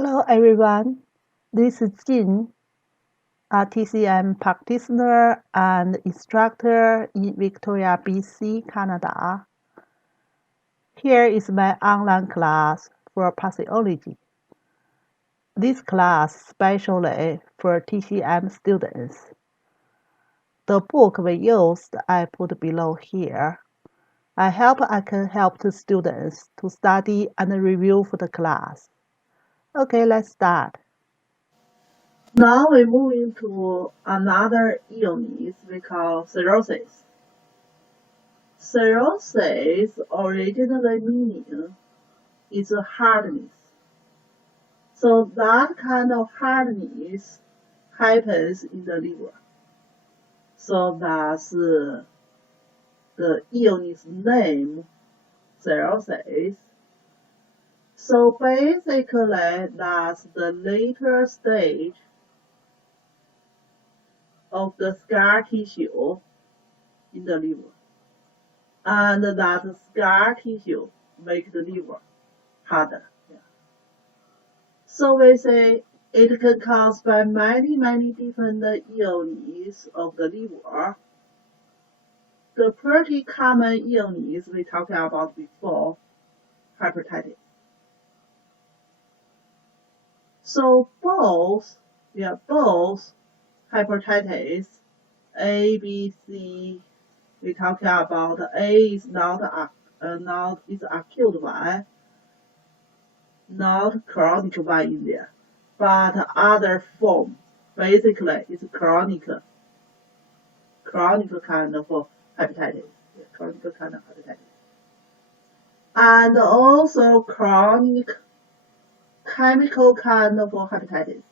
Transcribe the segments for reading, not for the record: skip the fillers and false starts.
Hello everyone, this is Jin, a TCM practitioner and instructor in Victoria, BC, Canada. Here is my online class for pathology. This class is specially for TCM students. The book we used I put below here. I can help the students to study and review for the class. Okay, let's start. Now we move into another illness we call cirrhosis. Cirrhosis originally meaning is a hardness. So that kind of hardness happens in the liver. So that's the illness name cirrhosis. So basically that's the later stage of the scar tissue in the liver. And that scar tissue make the liver harder. Yeah. So we say it can cause by many different illnesses of the liver. The pretty common illness we talked about before, hepatitis. So both hepatitis A, B, C. We talk about A is not is acute one, not chronic one in there, but other form basically is chronic kind of hepatitis, chronic kind of hepatitis, and also chronic chemical kind of hepatitis,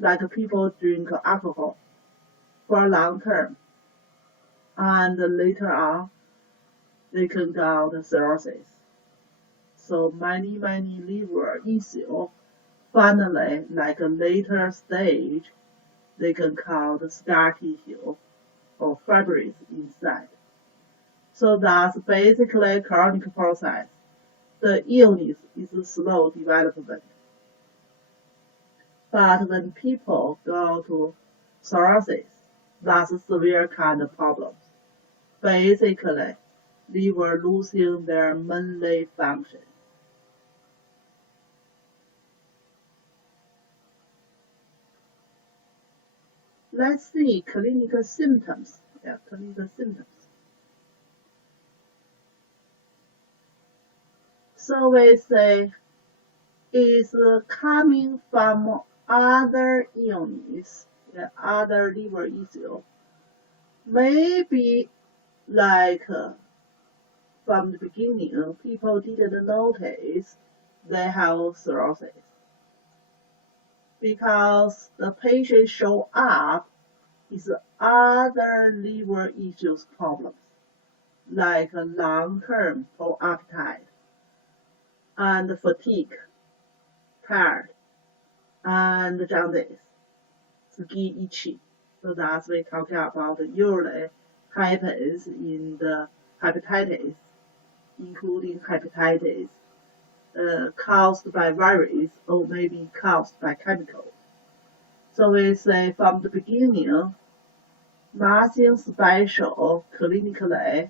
like people drink alcohol for long term. And later on, they can get cirrhosis. So many liver issues, finally, like a later stage, they can cause scar tissue or fibrosis inside. So that's basically a chronic process. The illness is a slow development. But when people go to cirrhosis, that's a severe kind of problem. Basically, liver losing their mainly function. Let's see clinical symptoms. Clinical symptoms. So we say is coming from other illness, other liver issue. Maybe like from the beginning, people didn't notice they have cirrhosis because the patient show up is other liver issues problems like long-term poor appetite and fatigue, tired, and jaundice, skin itchy. So that's what we talk about usually happens in the hepatitis, including hepatitis caused by virus or maybe caused by chemicals. So we say from the beginning, nothing special clinically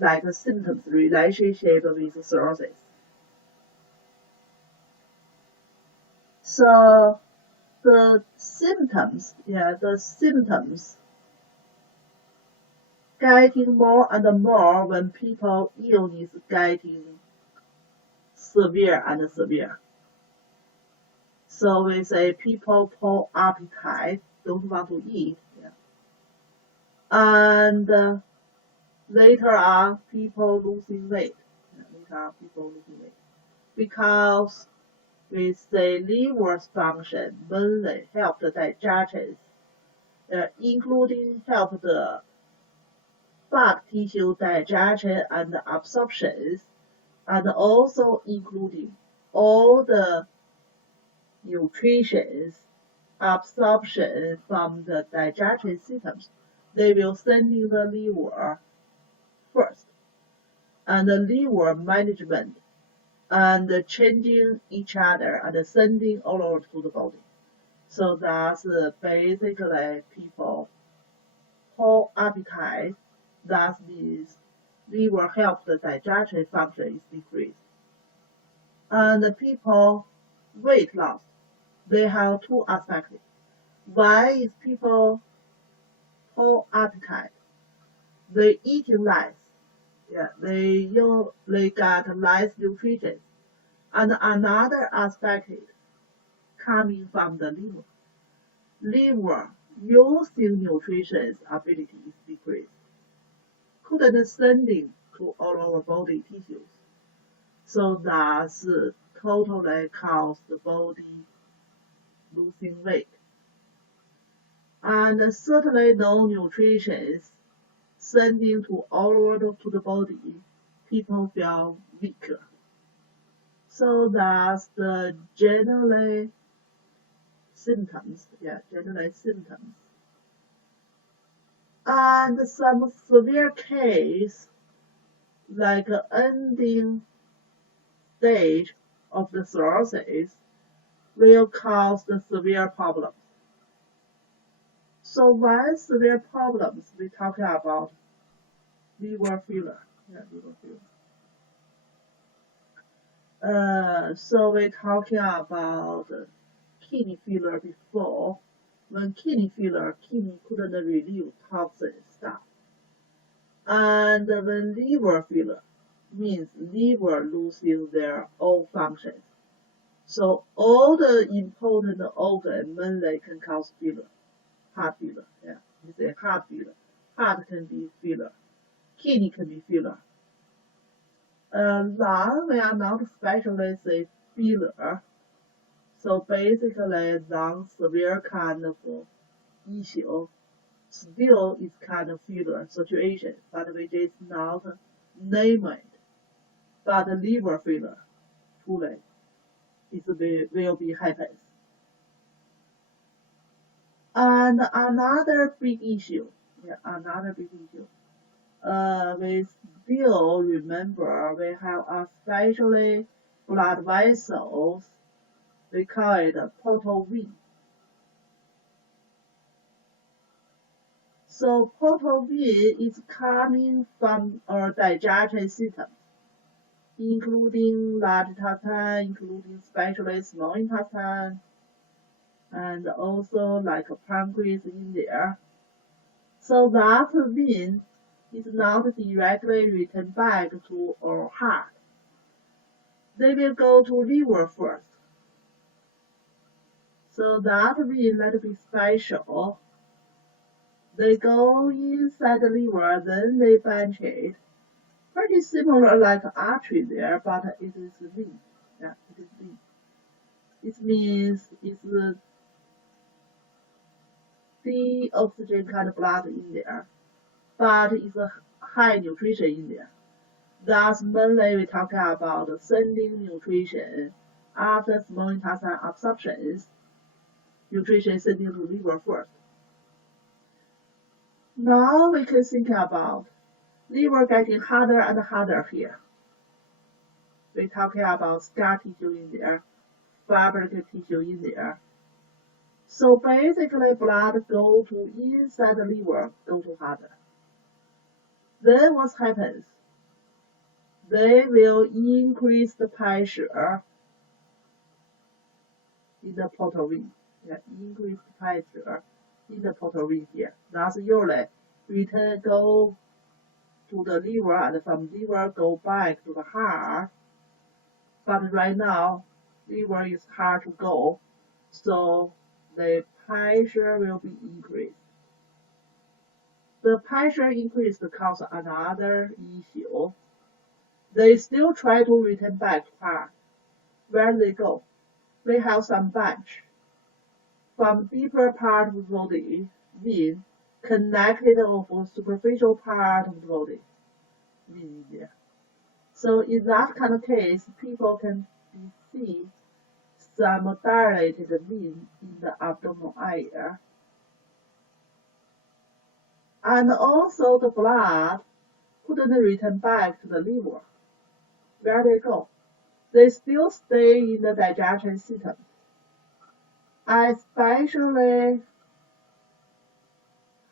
like symptoms relationship with cirrhosis. So the symptoms getting more and more when people illness getting severe and severe. So we say people poor appetite, don't want to eat. And later on, people losing weight. Because we say liver function mainly help the digestion, including help the fat tissue digestion and absorption, and also including all the nutrition absorption from the digestion systems. They will send in the liver first, and the liver management and changing each other and sending all over to the body. So that's basically people poor appetite. That means liver help the digestion function is decreased. And the people weight loss, they have two aspects. One is people poor appetite. They eating less. Yeah, they got less nutrition. And another aspect coming from the liver. Liver using nutrition ability is decreased. Couldn't sending to all our body tissues. So that's totally cause the body losing weight. And certainly no nutrition sending to all over to the body, people feel weaker. So that's the general symptoms. Yeah, general symptoms. And some severe case, like ending stage of the cirrhosis, will cause the severe problems. So one severe problems we talking about liver failure. Yeah, liver failure. So we're talking about kidney failure before. When kidney failure, kidney couldn't release toxic stuff. And when liver failure, means liver losing their own functions. So all the important organs mainly can cause failure. Heart failure, yeah. You say heart failure. Heart can be failure. Kidney can be failure. Lung, we are not especially say failure. So basically, lung severe kind of issue still is kind of failure situation, but which is not named. But liver failure, truly, will be happens. And another big issue, we still remember we have especially blood vessels, we call it portal vein. So portal vein is coming from our digestion system, including large intestine, including especially small intestine, and also like a pancreas in there. So that vein is not directly returned back to our heart. They will go to liver first. So that vein might be special. They go inside the liver, then they branch it. Pretty similar like artery there, but it is vein. Yeah, it is vein. It means it's the oxygen kind of blood in there, but it's a high nutrition in there. Thus, mainly we talk about sending nutrition after small intestine absorptions, nutrition sending to liver first. Now we can think about liver getting harder and harder here. We're talking about scar tissue in there, fibrous tissue in there. So basically, blood go to inside the liver, go to harder. Then what happens? They will increase the pressure in the portal vein. Yeah, increase the pressure in the portal vein here. That's usually return go to the liver and from liver go back to the heart. But right now, liver is hard to go, so the pressure will be increased. The pressure increase causes another issue. They still try to return back to heart. Where they go? They have some branch from deeper part of the body, vein, connected over superficial part of the body, vein in there. So in that kind of case, people can see some dilated vein in the abdominal area. And also the blood couldn't return back to the liver. Where they go? they still stay in the digestion system, especially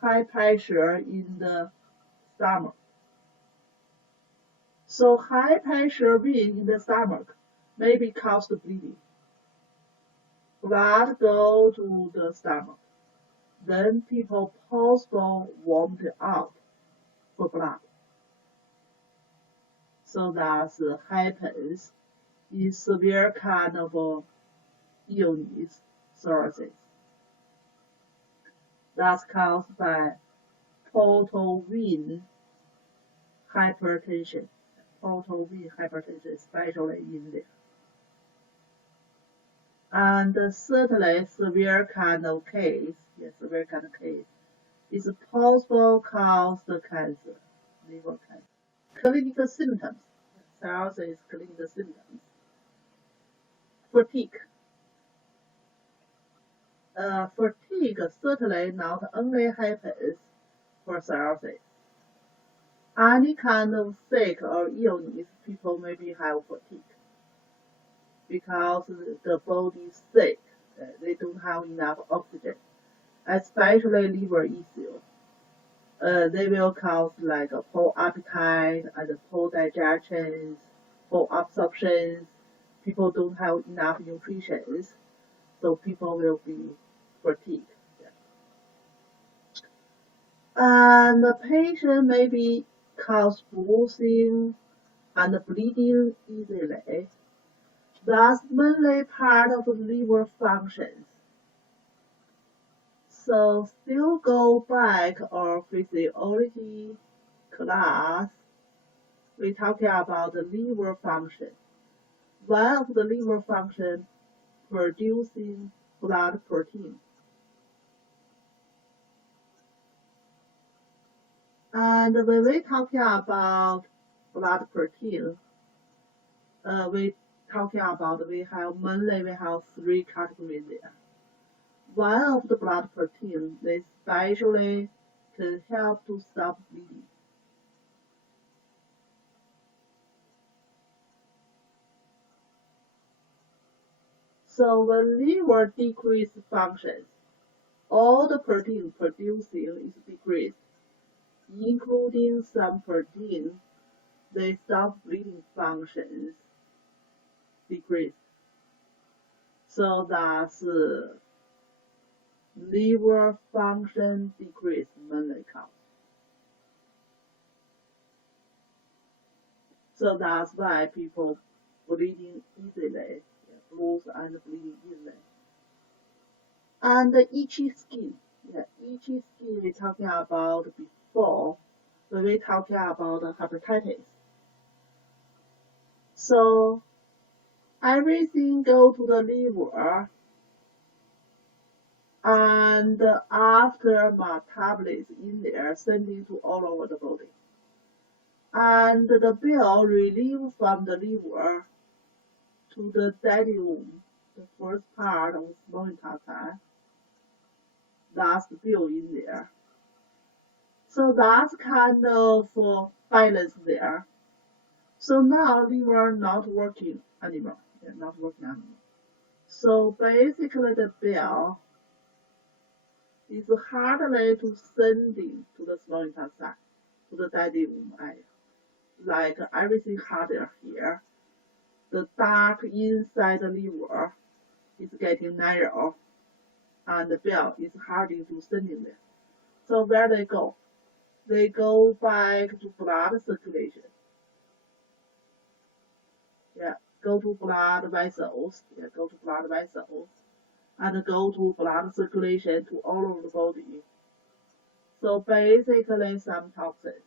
high pressure in the stomach. So high pressure being in the stomach maybe cause the bleeding. Blood go to the stomach. Then people possible vomit out for blood. So that happens in severe kind of illness, cirrhosis. That's caused by portal vein hypertension. Portal vein hypertension, especially in there. And certainly severe kind of case, severe kind of case, is a possible cause of cancer, liver cancer. Clinical symptoms, cirrhosis clinical symptoms. Fatigue. Fatigue certainly not only happens for cirrhosis. Any kind of sick or illness, people maybe have fatigue because the body is sick. They don't have enough oxygen, especially liver issue. They will cause like a poor appetite and poor digestion, poor absorption. People don't have enough nutrition, so people will be fatigued. And the patient may be cause bruising and bleeding easily. That's mainly part of the liver functions. So still go back our physiology class. We're talking about the liver function. One of the liver function producing blood protein. And when we're talking about blood protein, we have three categories there. One of the blood protein, they especially can help to stop bleeding. So when liver decrease functions, all the protein producing is decreased, including some protein, they stop bleeding functions decrease. So that's liver function decrease mainly cause. So that's why people bleeding easily, blues and bleeding easily. And itchy skin, itchy skin we're talking about before when we're talking about hepatitis. So everything go to the liver, and after metabolites in there, sending to all over the body. And the bile released from the liver to the daddy womb, the first part of small intestine. That's the bile in there. So that's kind of balance there. So now liver not working anymore. So basically the bile is hardly to sending to the small intestine, to the daddy womb area. Like everything harder here. The dark inside the liver is getting narrow, and the bile is harder to sending there. So where they go? They go back to blood circulation. Go to blood vessels. And go to blood circulation to all over the body. So basically some toxins,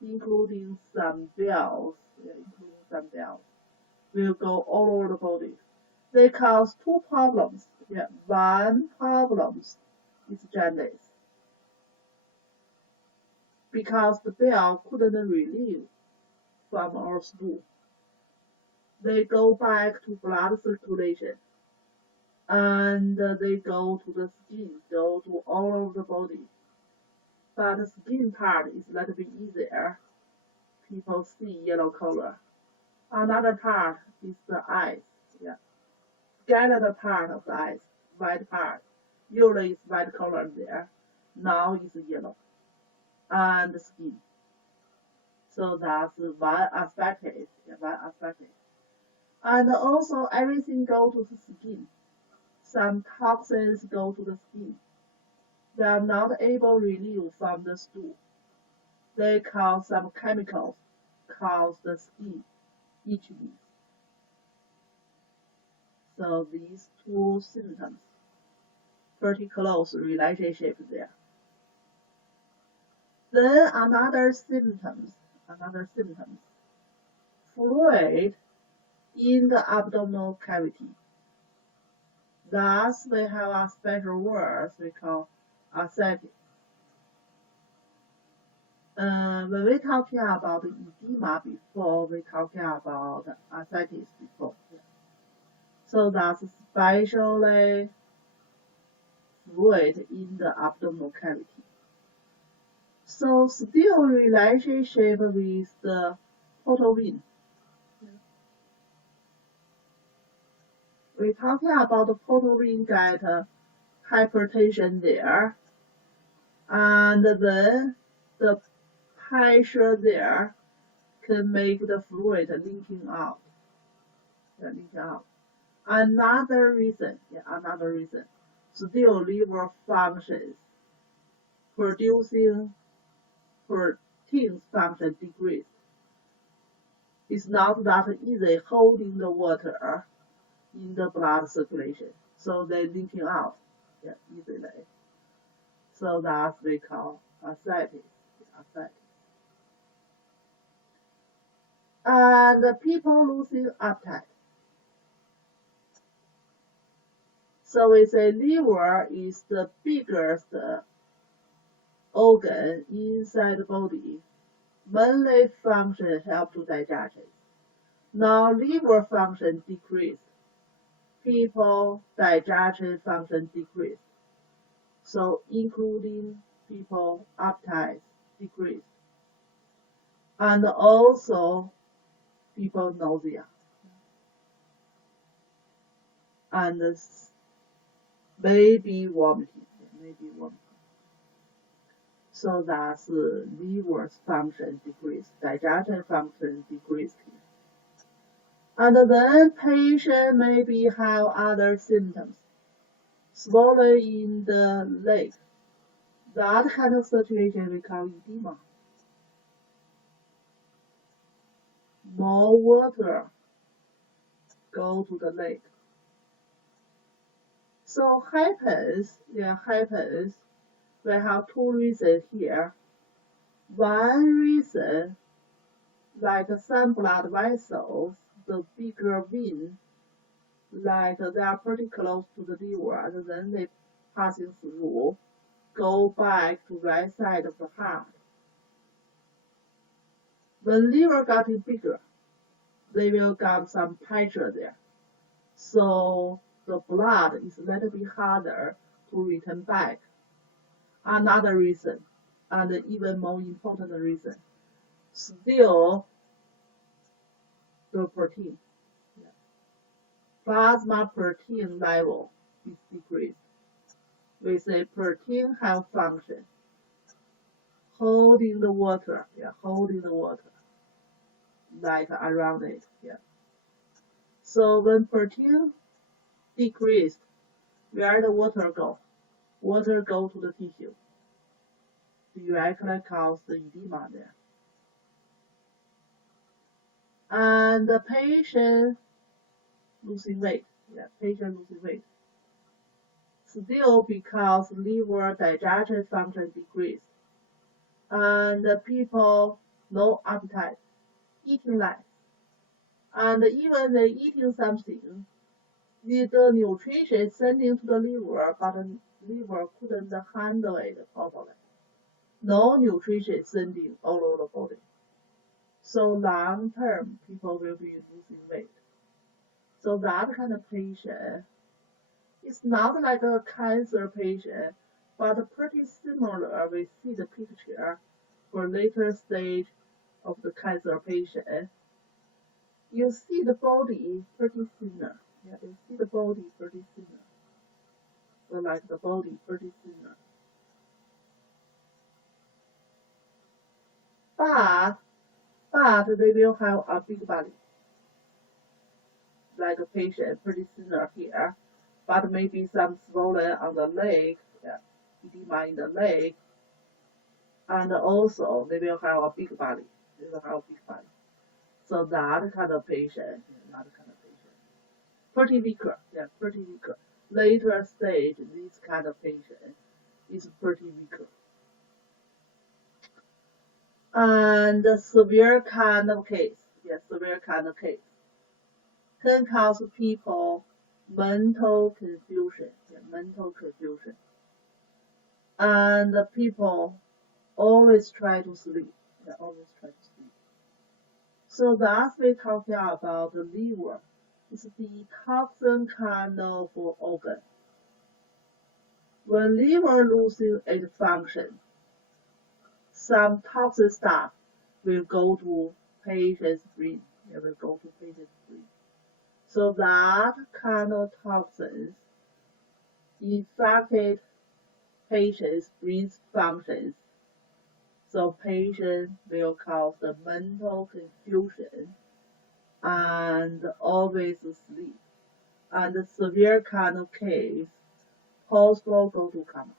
including some biles, will go all over the body. They cause two problems. One problem is jaundice, because the bile couldn't release from our stool. They go back to blood circulation, and they go to the skin, go to all over the body. But the skin part is a little bit easier. People see yellow color. Another part is the eyes. Yeah. Scattered part of the eyes, white part. Usually it's white color there. Now it's yellow. And the skin. So that's one aspect. Yeah, one aspect. And also everything go to the skin. Some toxins go to the skin. They are not able to relieve from the stool. They cause some chemicals, cause the skin itchiness. So these two symptoms, pretty close relationship there. Then another symptom, fluid in the abdominal cavity. Thus, we have a special word we call ascites. When we talking about edema before, we talking about ascites before. So that's especially fluid in the abdominal cavity. So still relationship with the portal vein. We're talking about the portal vein get hypertension there, and then the pressure there can make the fluid linking out. Another reason, still liver functions, producing protein function decreased. It's not that easy holding the water in the blood circulation, so they're leaking out easily. So that's we call ascites. And people losing appetite. So we say liver is the biggest organ inside the body. Mainly function help to digest. Now liver function decreased. People digestion function decreased. So including people appetite decreased. And also people nausea. And maybe vomiting. So that's liver function decreased, digestion function decreased. And then patient maybe have other symptoms. Swollen in the leg. That kind of situation we call edema. More water go to the leg. So happens, we have two reasons here. One reason, like some blood vessels, the bigger vein, like they are pretty close to the liver, and then they passing through, go back to right side of the heart. When liver getting bigger, they will get some pressure there. So the blood is a little bit harder to return back. Another reason, and even more important reason, still the protein. Plasma protein level is decreased. We say protein have function, holding the water, like around it. So when protein decreased, where the water go? Water go to the tissue, directly cause the edema there. And the patient losing weight, still because liver digestion function decreased, and the people no appetite, eating less, and even they eating something, the nutrition sending to the liver, but the liver couldn't handle it properly. No nutrition sending all over the body. So long term, people will be losing weight. So that kind of patient is not like a cancer patient, but pretty similar. We see the picture for later stage of the cancer patient. you see the body pretty thinner. Yeah, you see the body pretty thinner. So like the body pretty thinner. But they will have a big body. Like a patient pretty thinner here, but maybe some swollen on the leg, yeah, edema in the leg, and also they will have a big body. They will have a big body. So that kind of patient, pretty weaker, yeah, pretty weaker. Later stage, this kind of patient is pretty weaker. And the severe kind of case, yeah, severe kind of case, can cause people mental confusion, yeah, mental confusion. And the people always try to sleep, yeah, always try to sleep. So that's we're talking about the liver. It's the toxin kind of organ. When liver loses its function, some toxic stuff will go to patient's brain. It will go to patient's brain. So that kind of toxins affected patient's brain functions. So patient will cause the mental confusion and always sleep. And the severe kind of case, hospital go to coma.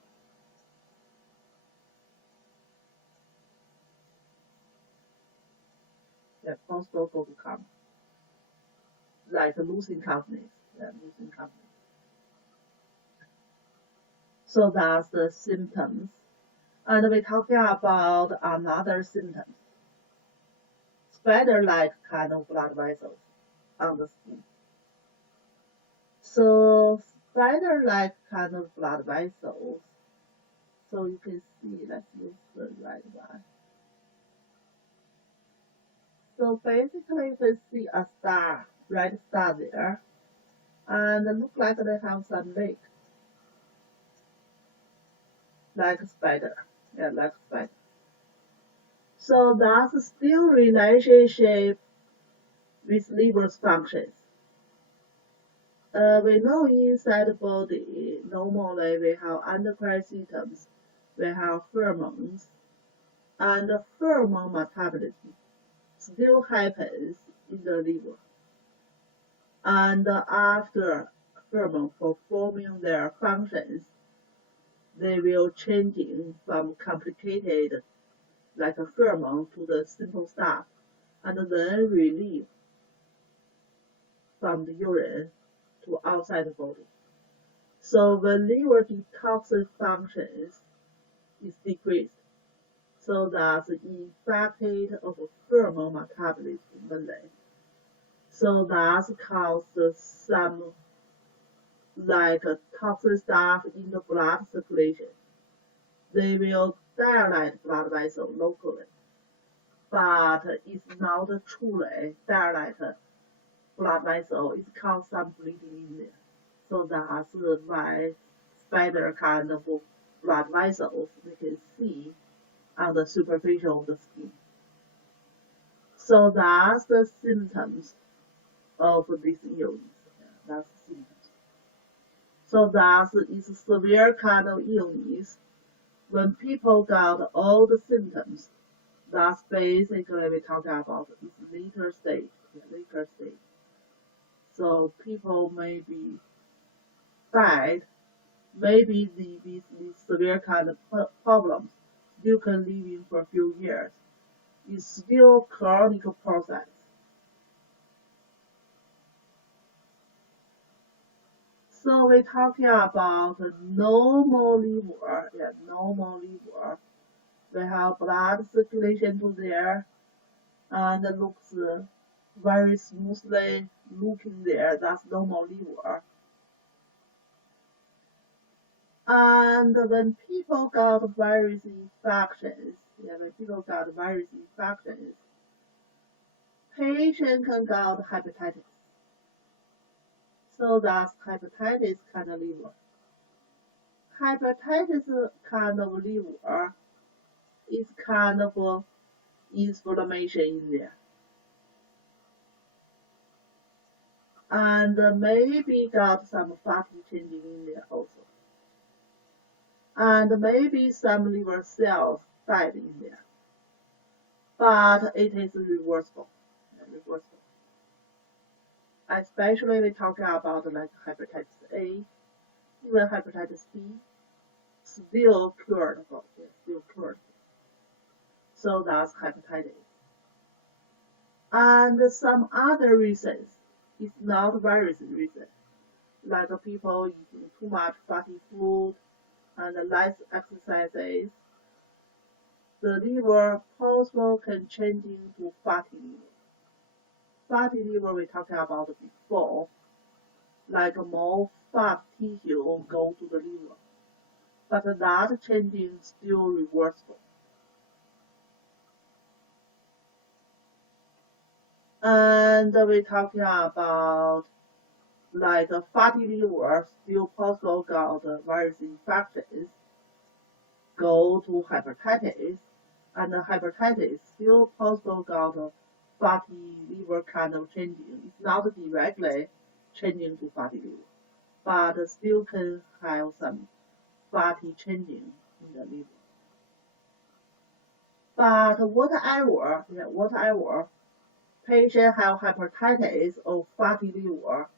Yeah, hospital go to coma. Like losing consciousness. Yeah, losing consciousness. So that's the symptoms. And we're talking about another symptom. Spider-like kind of blood vessels on the skin. So spider-like kind of blood vessels. So you can see, let's use the right one. So basically you can see a star, red star there. And it looks like they have some legs. Like a spider. Yeah, like a spider. So that's still relationship with liver's functions. We know inside the body, normally we have endocrine systems, we have hormones, and the hormone metabolism still happens in the liver. And after hormone performing their functions, they will changing from complicated like a hormone to the simple stuff, and then release from the urine to outside the body. So when liver detoxic functions is decreased, so that's affected of hormone metabolism mainly. So that's causes some like toxic stuff in the blood circulation. They will dilate blood vessel locally, but it's not truly dilate blood vessel. It causes some bleeding in there. So that's why spider kind of blood vessels we can see on the superficial of the skin. So that's the symptoms of this illness. That's the symptoms. So that is a severe kind of illness. When people got all the symptoms, that's basically we talk about is later stage, later stage. So people may be died, maybe these severe kind of problems still can live in for a few years. It's still chronic process. So we're talking about normal liver, yeah, normal liver. We have blood circulation to there, and it looks very smoothly looking there. That's normal liver. And when people got virus infections, yeah, when people got virus infections, patient can get hepatitis. So that's hepatitis kind of liver. Hepatitis kind of liver is kind of inflammation in there. and maybe got some fatty changing in there also. And maybe some liver cells died in there. But it is reversible. Reversible. Especially we talking about like hepatitis A, even hepatitis B, still cured. Still cured. So that's hepatitis. And some other reasons, it's not virus reason, like people eating too much fatty food and less exercises. The liver possible can change into fatty liver. Fatty liver we talked about before, like more fat tissue go to the liver, but that changing still reversible. And we talking about like fatty liver still possible got virus infections, go to hepatitis, and hepatitis still possible got fatty liver kind of changing. It's not directly changing to fatty liver, but still can have some fatty changing in the liver. But whatever, patient have hepatitis or fatty liver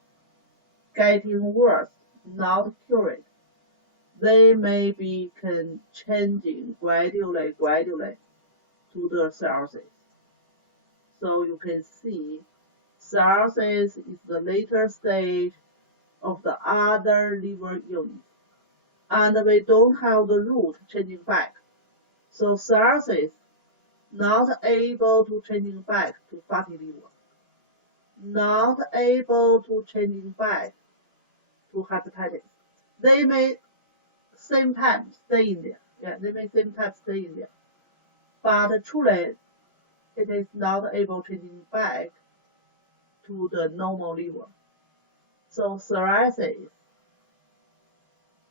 getting worse, not cured, they may be changing gradually to the cirrhosis. So you can see cirrhosis is the later stage of the other liver illness. And we don't have the root changing back. So cirrhosis not able to changing back to fatty liver, not able to changing back to hepatitis. They may same time stay in there. Yeah, they may same time stay in there. But truly, it is not able changing back to the normal liver. So cirrhosis,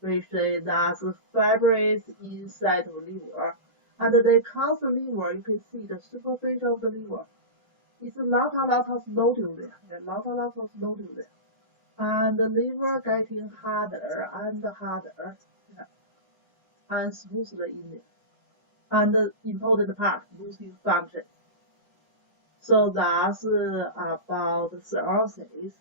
we say that's fibrosis inside the liver, and the cancer liver, you can see the superficie of the liver. It's a lot of nodule there, a lot of nodule there. And the liver getting harder and harder, yeah, and smoothly in there. And the important part, losing function. So that's about cirrhosis.